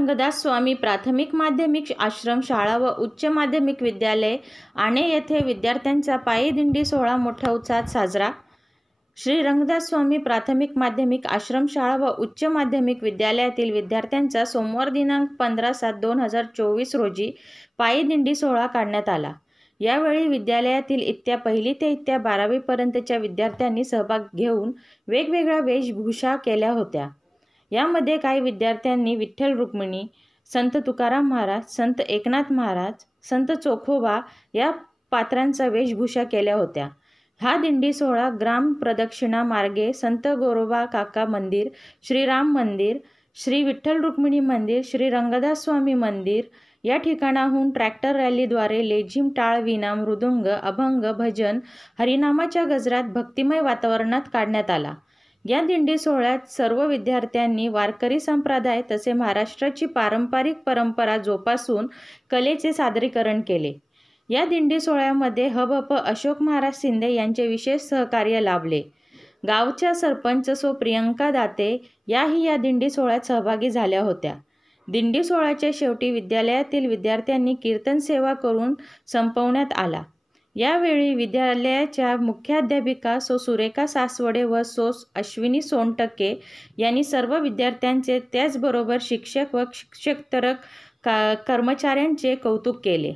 रंगदास स्वामी प्राथमिक माध्यमिक आश्रमशाळा व उच्च माध्यमिक विद्यालय आणे येथे विद्यार्थ्यांचा पायी दिंडी सोहळा मोठ्या उत्साहात साजरा। श्री रंगदास स्वामी प्राथमिक माध्यमिक आश्रमशाळा व उच्च माध्यमिक विद्यालयातील विद्यार्थ्यांचा सोमवार दिनांक 15/7/2024 रोजी पायी दिंडी सोहळा काढण्यात आला। यावेळी विद्यालयातील इयत्ता 1ली ते इयत्ता 12वी पर्यंतच्या विद्यार्थ्यांनी सहभाग घेऊन वेगवेगळ्या वेशभूषा केल्या होत्या। यामध्ये काही विद्यार्थ्यांनी विठ्ठल रुक्मिणी, संत तुकाराम महाराज, संत एकनाथ महाराज, संत चोखोबा या पात्रांचा वेशभूषा केल्या होत्या। हा दिंडी सोहळा ग्राम प्रदक्षिणा मार्गे संत गोरोबा काका मंदिर, श्रीराम मंदिर, श्री विठ्ठल रुक्मिणी मंदिर, श्री रंगदास स्वामी मंदिर या ठिकाणाहून ट्रॅक्टर रॅलीद्वारे लेझिम, टाळ, वीणा, मृदुंग, अभंग, भजन, हरिनामाच्या गजरात भक्तिमय वातावरणात काढण्यात आला। या दिंडी सोहळ्यात सर्व विद्यार्थ्यांनी वारकरी संप्रदाय तसे महाराष्ट्राची पारंपरिक परंपरा जोपासून कलेचे सादरीकरण केले। या दिंडी सोहळ्यामध्ये हबप अशोक महाराज शिंदे यांचे विशेष सहकार्य लाभले। गावच्या सरपंच सो प्रियंका दाते याही या दिंडी सोहळ्यात सहभागी झाल्या होत्या। दिंडी सोहळ्याच्या शेवटी विद्यालयातील विद्यार्थ्यांनी कीर्तन सेवा करून संपवण्यात आला। यावेळी विद्यालयाच्या मुख्याध्यापिका सो सुरेखा सासवडे व सो अश्विनी सोनटक्के यांनी सर्व विद्यार्थ्यांचे त्याचबरोबर शिक्षक व शिक्षकेतर कर्मचाऱ्यांचे कौतुक केले।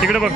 तिकडे बघ।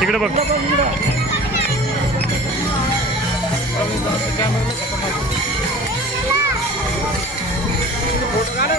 तिकडे बघ। फोटो काढा